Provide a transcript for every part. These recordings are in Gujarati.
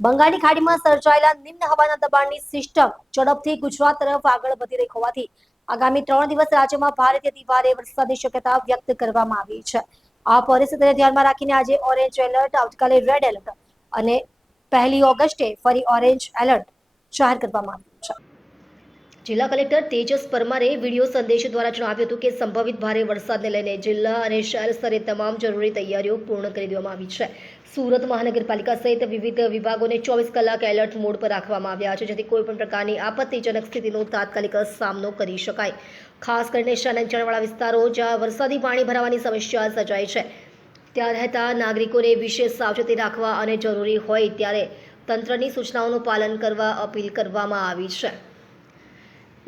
બંગાળની ખાડીમાં સર્જાયેલા નિમ્ન હવાના દબાણની સિસ્ટમ ઝડપથી ગુજરાત તરફ આગળ વધી રહી હોવાથી આગામી 3 દિવસ રાજ્યમાં ભારેથી અતિભારે વરસાદની શક્યતા વ્યક્ત કરવામાં આવી છે. આ પરિસ્થિતિને ધ્યાનમાં રાખીને આજે ઓરેન્જ એલર્ટ, આવતીકાલે રેડ એલર્ટ અને 1 ઓગસ્ટે ફરી ઓરેન્જ એલર્ટ જાહેર કરવામાં આવ્યું છે. જિલ્લા કલેક્ટર તેજસ પરમારે વિડીયો સંદેશ દ્વારા જણાવ્યું હતું કે સંભવિત ભારે વરસાદને લઈને જિલ્લા અને શહેર સ્તરે તમામ જરૂરી તૈયારીઓ પૂર્ણ કરી દેવામાં આવી છે. સુરત મહાનગરપાલિકા સહિત વિવિધ વિભાગોને 24 કલાક એલર્ટ મોડ પર રાખવામાં આવ્યા છે, જેથી કોઈપણ પ્રકારની આપત્તિજનક સ્થિતિનો તાત્કાલિક સામનો કરી શકાય. ખાસ કરીને નીચાણવાળા વિસ્તારો જ્યાં વરસાદી પાણી ભરાવાની સમસ્યા સર્જાય છે ત્યાં રહેતા નાગરિકોને વિશેષ સાવચેતી રાખવા અને જરૂરી હોય ત્યારે તંત્રની સૂચનાઓનું પાલન કરવા અપીલ કરવામાં આવી છે.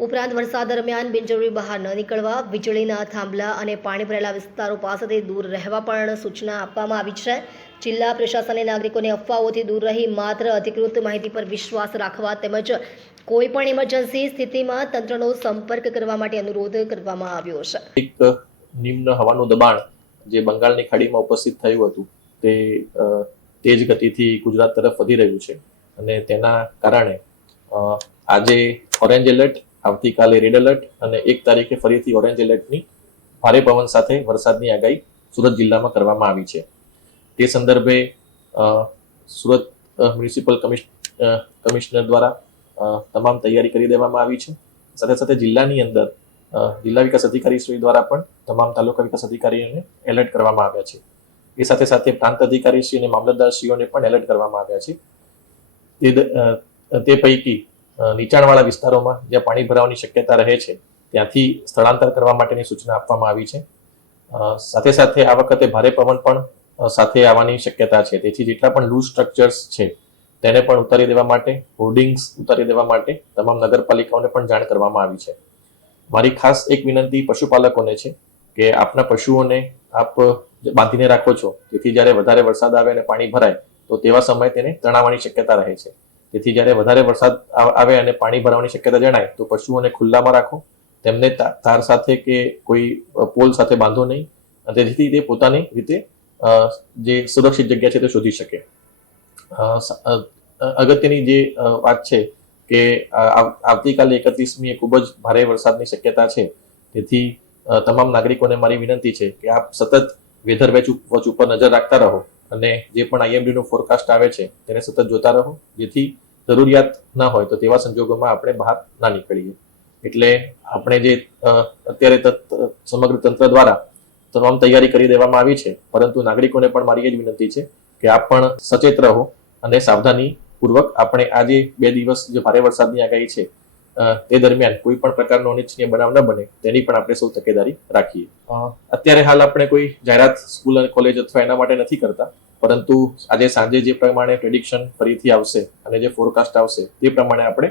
ઉપરાંત વરસાદ દરમિયાન બિનજરૂરી બહાર ન નીકળવા, વીજળીના થાંભલા અને પાણી ભરેલા વિસ્તારો પાસેથી દૂર રહેવા પણ સૂચના આપવામાં આવી છે. જિલ્લા પ્રશાસને નાગરિકોને અફવાઓથી દૂર રહી માત્ર અધિકૃત માહિતી પર વિશ્વાસ રાખવા તેમજ કોઈપણ ઇમરજન્સી સ્થિતિમાં તંત્રનો સંપર્ક કરવા માટે અનુરોધ કરવામાં આવ્યો છે. એક નિમ્ન હવાનું દબાણ જે બંગાળની ખાડીમાં ઉપસ્થિત થયું હતું તે તેજ ગતિથી ગુજરાત તરફ વધી રહ્યું છે અને તેના કારણે આજે ઓરેન્જ એલર્ટ, આવતીકાલે રેડ એલર્ટ અને 1 તારીખે ફરીથી ઓરેન્જ એલર્ટની ભારે પવન સાથે વરસાદની આગાહી સુરત જિલ્લામાં કરવામાં આવી છે. તે સંદર્ભે સુરત મ્યુનિસિપલ કમિશનર દ્વારા તમામ તૈયારી કરી દેવામાં આવી છે. સાથે સાથે જિલ્લાની અંદર જિલ્લા વિકાસ અધિકારી શ્રી દ્વારા પણ તમામ તાલુકા વિકાસ અધિકારીઓને એલર્ટ કરવામાં આવ્યા છે. એ સાથે સાથે પ્રાંત અધિકારી શ્રી અને મામલતદારશ્રીઓને પણ એલર્ટ કરવામાં આવ્યા છે. તે પૈકી નીચાણવાળા વિસ્તારોમાં જ્યાં પાણી ભરાવાની શક્યતા રહે છે ત્યાંથી સ્થળાંતર કરવા માટેની સૂચના આપવામાં આવી છે. સાથે સાથે આ વખતે ભારે પવન પણ સાથે આવવાની શક્યતા છે, તેથી જેટલા પણ લૂઝ સ્ટ્રક્ચર્સ છે તેને પણ ઉતારી દેવા માટે, હોર્ડિંગ્સ ઉતારી દેવા માટે તમામ નગરપાલિકાઓને પણ જાણ કરવામાં આવી છે. મારી ખાસ એક વિનંતી પશુપાલકોને છે કે આપના પશુઓને આપ બાંધીને રાખો છો, તેથી જ્યારે વધારે વરસાદ આવે અને પાણી ભરાય તો તેવા સમયે તેને તણાવવાની શક્યતા રહે છે. તેથી જ્યારે વધારે વરસાદ આવે અને પાણી ભરાવાની શક્યતા જણાય તો પશુઓને ખુલ્લામાં રાખો, તેમને તાર સાથે કે કોઈ પોલ સાથે બાંધો નહીં, જેથી તે પોતાની રીતે જે સુરક્ષિત જગ્યા છે તે શોધી શકે. અગત્યની જે વાત છે કે આવતીકાલે 31મીએ ખૂબ જ ભારે વરસાદની શક્યતા છે, તેથી તમામ નાગરિકોને મારી વિનંતી છે કે આપ સતત વેધર વોચ ઉપર નજર રાખતા રહો અને જે પણ IMD નો ફોરકાસ્ટ આવે છે તેને સતત જોતા રહો, જેથી જરૂરિયાત ના હોય તો તેવા સંજોગોમાં આપણે બહાર ના નીકળીએ. એટલે આપણે જે અત્યારે સમગ્ર તંત્ર દ્વારા તમામ તૈયારી કરી દેવામાં આવી છે, પરંતુ નાગરિકોને પણ મારી એ જ વિનંતી છે કે આપ પણ સચેત રહો અને સાવધાની પૂર્વક આપણે આ જે 2 દિવસ જે ભારે વરસાદની આગાહી છે તે દરમિયાન કોઈ પણ પ્રકારનો અનિચ્છનીય બનાવ ન બને તેની પણ આપણે સૌ તકેદારી રાખીએ. અત્યારે હાલ આપણે કોઈ જાહેરાત સ્કૂલ અને કોલેજ અથવા એના માટે નથી કરતા, પરંતુ આજે સાંજે જે પ્રમાણે પ્રેડિક્શન ફરીથી આવશે અને જે ફોરકાસ્ટ આવશે તે પ્રમાણે આપણે